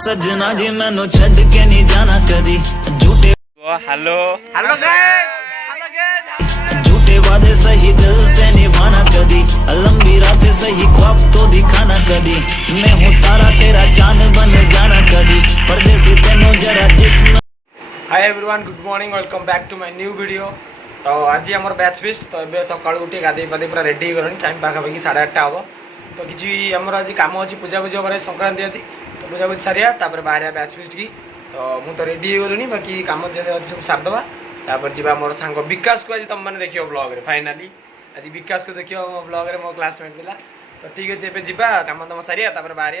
सजना जी मैनू छड़ के नहीं जाना कदी झूठे हेलो हेलो झूठे वादे सही दिल से निभाना कदी लंबी रातें सही ख्वाब तो दिखाना कदी मैं हूँ तारा तेरा चांद बन जाना कदी परदेसी तेनों जरा जिस्म। Hi everyone good morning welcome back to my new video. तो आज आम बैच फिस्ट तो ये सकाल उठी गाधे पाधे पूरा रेडी गलानी टाइम पाखापाखि 8:30 हम। तो किसी आमर आज कम अच्छी पूजा पूजा पर संक्रांति अच्छी तो पूजा पूजी सारिया बाहर बैच फिस्ट की। तो मुझे तो रेडी गलुनी बाकी कम जब अच्छी सब सारिदेवा जा मोर सांग विकास को आज तुम मैंने देखियो ब्लॉग रे फाइनाली आज विकास को देखियो मो ब्लॉग रे मो क्लासमेट पिला। तो ठीक अच्छे ए जा कम तुम सारिया बाहर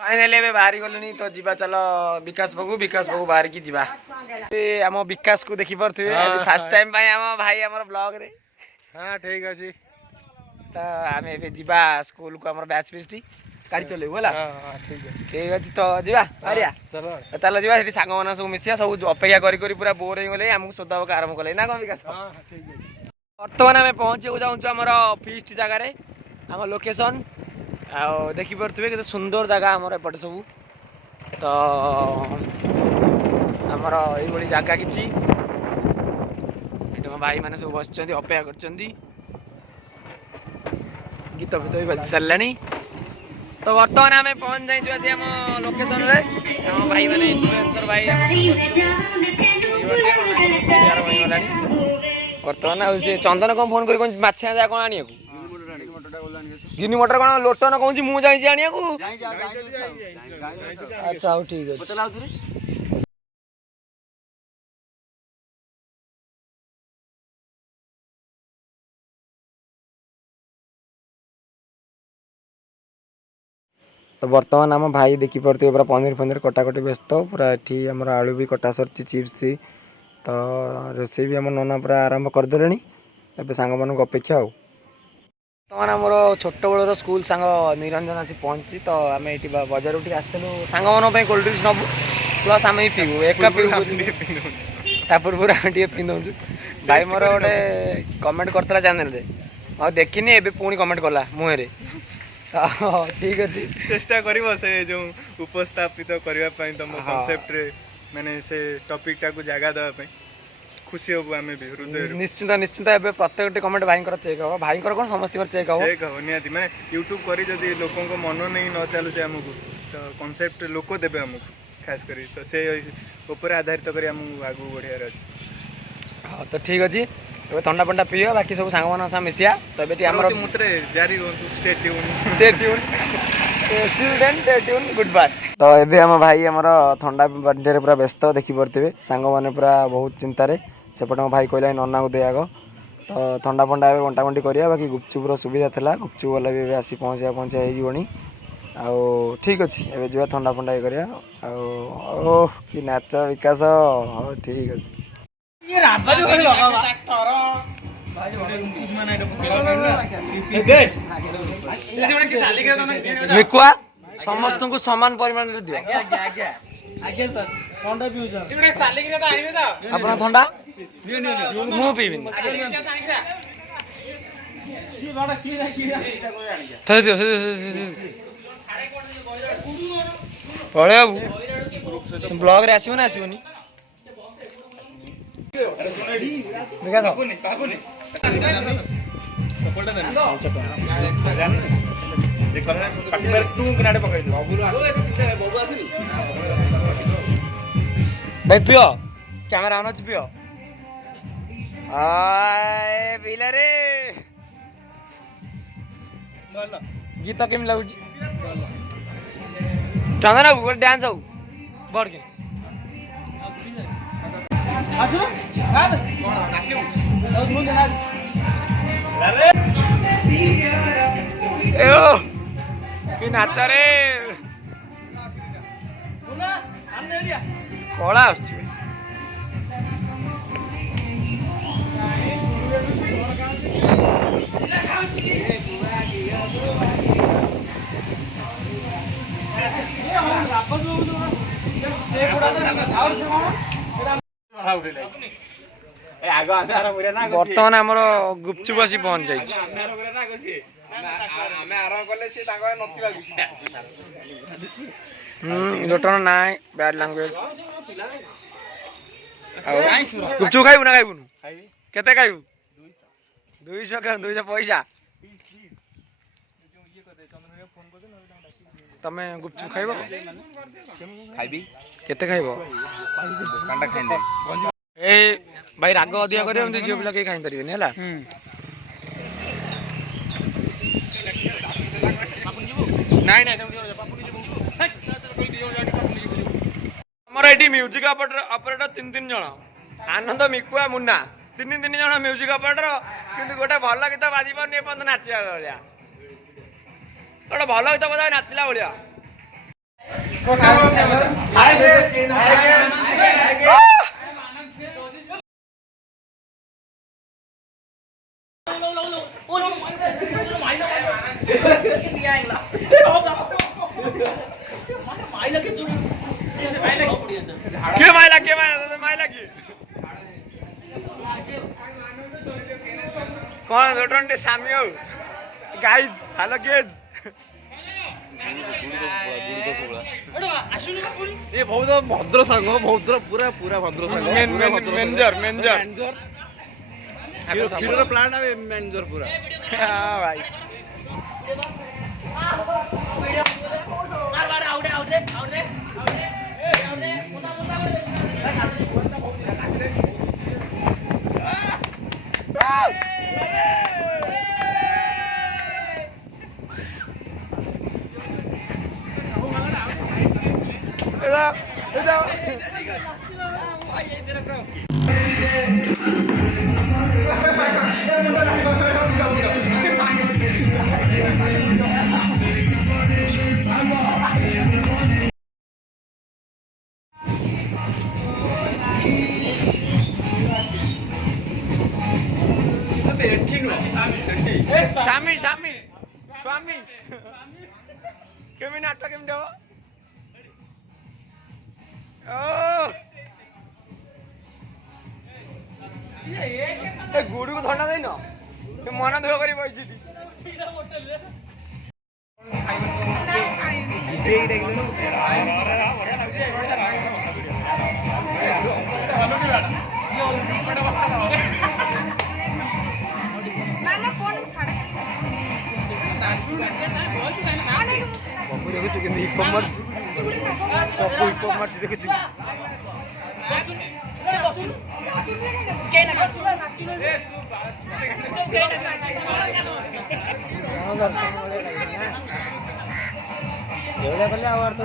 फाइनाली ए बाहरी गलुनी। तो जीवा चलो विकास बाबू बाहर की जीवा आम विकास को देखी पारे फास्ट टाइम आम भाई आम ब्लॉग रे। हाँ ठीक अच्छे तो आम जा स्कूल को आम बैच फिस्ट गाड़ी चलेबू है ठीक अच्छे। तो जा चलो जा सांग मान सब मिसिया सब अपेक्षा करी पूरा बोर हो गले आमको सोदाबक आरम्भ कले ना कौन विकास। बर्तमान आम पहुँचे चाहूँ आमर फिस्ट जगार आम लोकेशन आ देखी पारे के सुंदर जगह आमर एपटे सब। तो आमर ये जगह किसी मो भाई मैंने सब बस अपेक्षा कर गीत फीत भी बजी सारा। तो बर्तमान आम पहुँच जाइए आम लोकेशन रे आम भाई मैंने इन्फ्लुएंसर भाई बर्तमान से चंदन कौन फोन कर माछा जा कौन आने गिनी मटर कौन लोटन कौन मुझे जाइए आने अच्छा हाँ ठीक है। तो बर्तमान आम भाई देखी पारे पूरा पनीर फनीर कटाकटी व्यस्त पूरा ये आम आलू भी कटा सरची चिप्स। तो रोसे भी आम नना पूरा आरंभ करदे ए सांग मान अपेक्षा आ। बर्तमान आमर छोट बेलर स्कूल सांग निरंजन आसी पहुँची। तो आम ये बजार उठी आसलु सांग मान कोल्ड ड्रिंक्स नबू प्लस आम पीबू एक पूर्व पिंधु भाई मोर गोटे कमेंट करता चैनल और देखनी ए पुणी कमेंट कला मुहर ठीक अच्छे चेष्टा कर जो उपस्थापित करने तुम कनसेप्ट रे माने से टॉपिक टा को जगह देवा खुशी हबु आमे भी हृदय निश्चिंत निश्चिंत ए प्रत्येक कमेंट भाई चेक हो भाई कौन समस्त चेक हो निहाती माने यूट्यूब करी जदी लोकों को मन नहीं न चलु से हमको तो कॉन्सेप्ट लोक देबे हमको खास करी तो से ऊपर आधारित करी हम आगु बढ़िया अछि। हां तो ठीक अछि ए ठंडा पंडा पियो बाकी सब सांग मान सा मिसिया। तो एबेटी हमर मुत्रे जारी रहंतु स्टे ट्यून गुड बाय। तो एबे हम भाई हमर ठंडा बंडे रे पूरा व्यस्त देखि परथिबे सांग माने पूरा बहुत चिंता रे सेपटे मो भाई कहला नना को दे आग। तो ठंडा फंडा ए बंटा बंटी करिया बाकी गुपचुप सुविधा था गुपचुप वाला भी आसी पहुँचा होनी आउ ठीक अच्छे ए जा ठंडा फंडा ये करिया आउ कि नाच विकास हाँ ठीक अच्छे। मिकुआ समस्त को समान परिमाण दियो अपना ठंडा मु पीबी पड़े ब्लॉग रे आसो ना आसोनी भाई पियो कैमरा ऑन अछि पियो आए पिला रे गीत केम लागुची चंदन बाबू गोटे डांस हो बढ़ के आसु गाद नाचियो मुंडे नाच एओ कि नाच रे सुना सामने एलिया कोला आछी बर्तमान आमर गुपचुप आसी पहुँच जाइए। ଆମେ ଆରମ୍ଭ କଲେ ସେ ତାଙ୍କ ନଥିବା ଲୋଟନ ନାଇଁ ବ୍ୟାଡ୍ ଲାଙ୍ଗୁଏଜ। ଗୁପଚୁପ ଖାଇବୁ ନା ଖାଇବୁନୁ? କେତେ ଖାଇବୁ? 200 200 ପଇସା। ତମେ ଗୁପଚୁପ ଖାଇବ? ଖାଇବି। କେତେ ଖାଇବ? ଏଇ ଭାଇ ରାଗ ଅଧିକା କରିବ, ଏମିତି ଝିଅ ପିଲା କେହି ଖାଇପାରିବେନି ହେଲା। ଆମର ଏଠି ମ୍ୟୁଜିକ ଅପରେଟର 3 ଜଣ, ଆନନ୍ଦ, ମିକୁଆ, ମୁନା, 3 ଜଣ ମ୍ୟୁଜିକ ଅପରେଟର। କିନ୍ତୁ ଗୋଟେ ଭଲ ଗୀତ ବାଜି ପାରୁନି ଏପର୍ଯ୍ୟନ୍ତ ନାଚିବା ଭଳିଆ। ଗୋଟେ ଭଲ ଗୀତ ବଜା ନାଚିଲା ଭଳିଆ। କିଏ ମାଇଲା କିଏ କଣ ଦୋଟନଟେ ସାମି ଆଉ ଗାଇଜ ହାଲୋ ଗେଜ ଏ ବହୁତ ଭଦ୍ର ସାଙ୍ଗ, ପୁରା ଭଦ୍ର ସାଙ୍ଗ, କ୍ଷୀରର ପ୍ଲାଣ୍ଟ ମ୍ୟାନେଜର ପୁରା। ଭାଇ ସ୍ୱାମୀ କେମିତି ନାଟ କେମିତି ହବ? ଗୁଡକୁ ଥଣ୍ଡା ଦେଇନ, ମନ ଦୁଃଖ କରି ବସିଛି। ପପୁ ଦେଖୁଛୁ କିନ୍ତୁ ହିପ ମାରୁଛି, ପପୁ ହିପ ମାରୁଛି ଦେଖୁଛୁ। କଲେ ଆଉ ଆର୍ଥ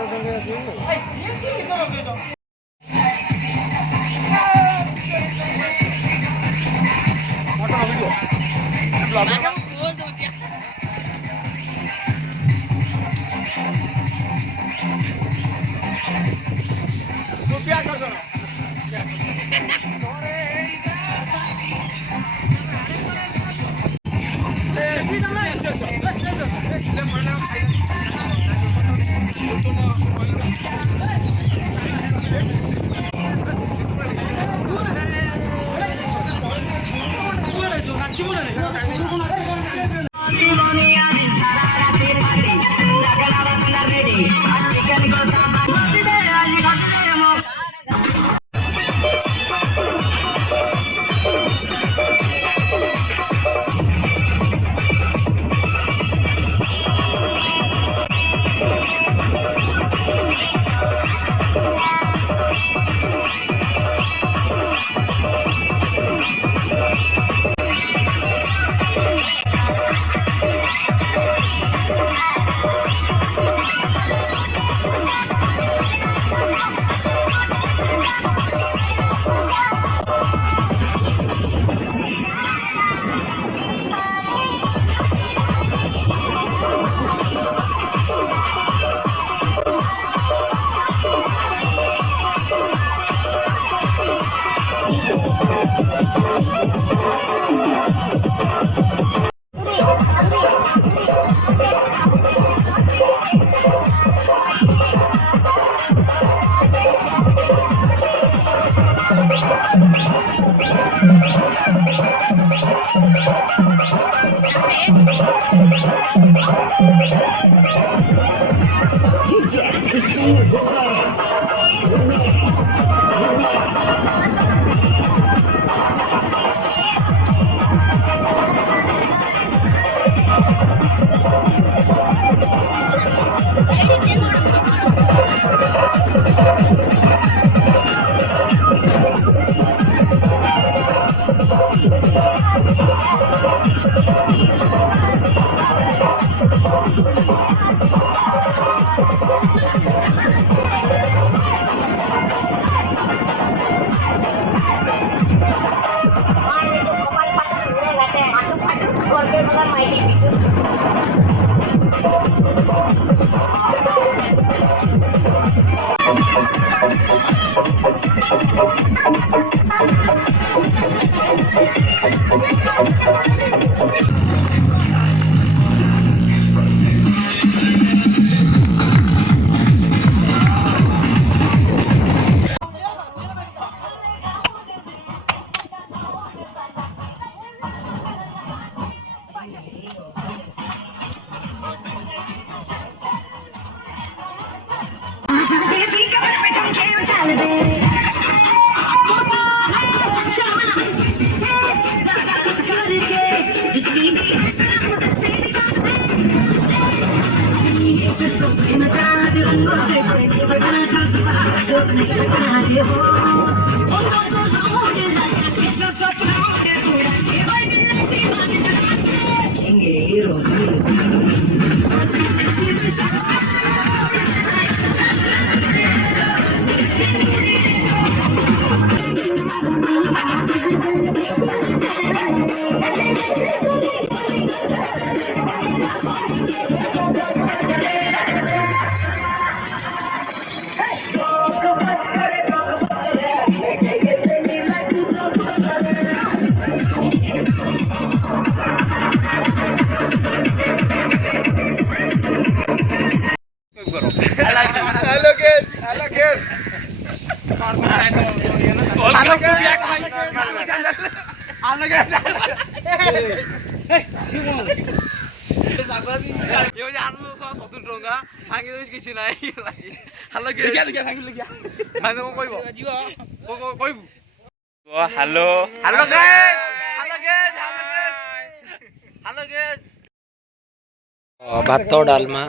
भात डालमा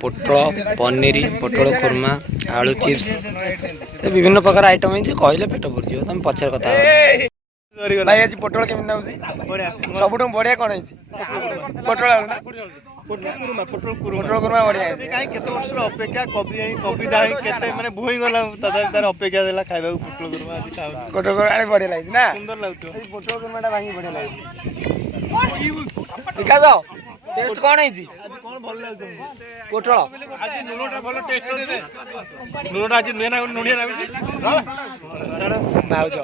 पोटल पनीर पोटल खुरमा आलू चिप्स विभिन्न प्रकार आइटम है कहले पेट भर तुम पचर कथा भाई आज पोटल केमी सब बढ़िया कौन है पोटल आलू ना पोटल कुरमा बढ़िया कहीं केते वर्ष अपेक्षा कविता माने भूई गला तार अपेक्षा देला खाइबा पोटल कुरमा आज खाउ पोटल कुरमा बढ़िया लगी ना सुंदर लागतो पोटल कुरमाटा भांगी बढ़िया लगी विकास टेस्ट कौन है जी आज कोन भल लागतो पोटल आज नुनोटा भल टेस्ट होते नुनोटा आज नुना नुनिया लागुची भाउज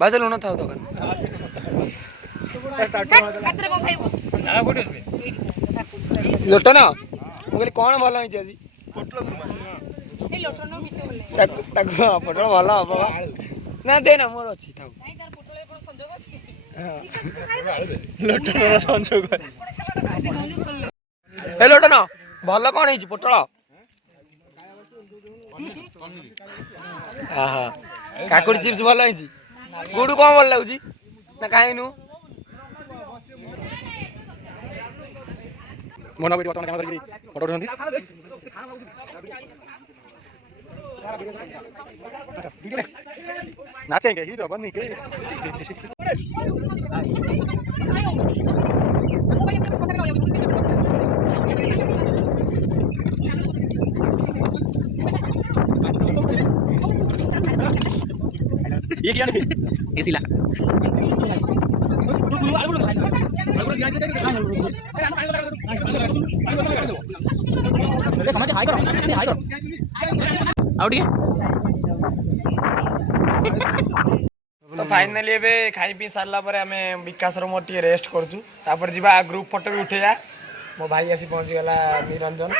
भाउज लुण थाउ तो लोटन मु कहली कौन भल है आज पोटल कुरमा ए लोटनो किछ बोले पोटल भल हम ना दे ना मोर अच्छी थाउ नहीं तार पोटले कोन संजोग अछि लोटन संजोग ए लोटन भल कौन है पोटल आहा काकुड़ी चिप्स भल है गुडू कौन भल लगुची ना खाइनु मोना बेटी बर्तमान काम करी फोटो उठाउछन्ती नाचेंगे हीरो बनी के ये क्या है एसी ला समझ हाई करो आउट तो फाइनली एबे खाई पी सारला पर आमे विकास रो मोर टी रेस्ट करछु तापर जिबा ग्रुप फोटो भी उठेया मो भाई आसी पहुंच गेला निरंजन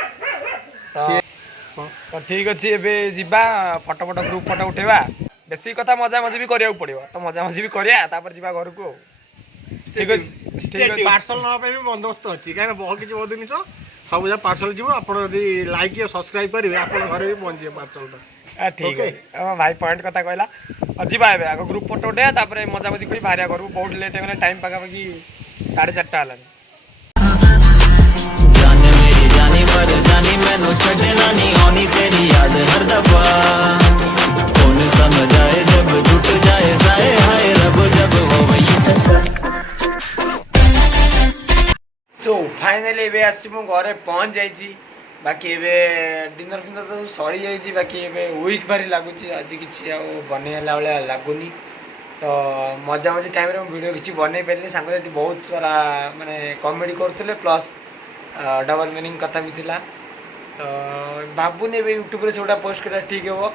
तो ठीक अछि एबे जिबा फोटो फोटो ग्रुप फोटो उठेबा बेसी कथा मजा मजी भी करिया पड़िबो तो मजा मजी भी करिया तापर जिबा घर को ठीक अछि पार्सल न पे भी बंदोबस्त अछि काहे बहुत किछ बहुत दिन सब जा पार्सल जीव आप लाइक या सब्सक्राइब करेंगे आप घर भी पहुँचे पार्सल ठीक है हम भाई पॉइंट कथा कहला जीवा ए आग ग्रुप फोटो उठे तापर मजा मजी कर बाहर करूँ बहुत लेट हो टाइम पाखापाखि 4:30 है जाने मेरी जानी पर जानी मैनू छड़ना नहीं आनी तेरी याद हर दफा कौन समझाए जब टूट जाए साए हाय रब जब हो सो फाइनाली एबे आसी मु घरे पहुँच जाइए बाकी एबे डिनर फिनर तो सरी जाइए बाकी एबे वीक भारी लगुच आज किसी बनैला भाया लगुनि तो मजा मजी टाइम वीडियो किसी बन पारे सांग बहुत सारा माने कॉमेडी करते प्लस डबल मीनिंग कथा भी थिला तो भावुनि एबे यूट्यूब से जोटा पोस्ट करा ठीक हे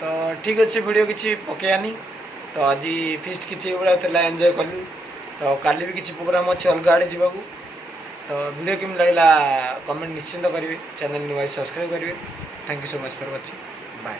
तो ठीक अच्छे वीडियो किसी पकेयानी तो आज फिस्ट किसी भाया एंजॉय कलु तो काली भी किसी प्रोग्राम अच्छे अलग आड़े जावाक तो वीडियो केमी लगला कमेंट निश्चिंत करेंगे चैनल न्यू सब्सक्राइब करेंगे thank you so much for watching bye.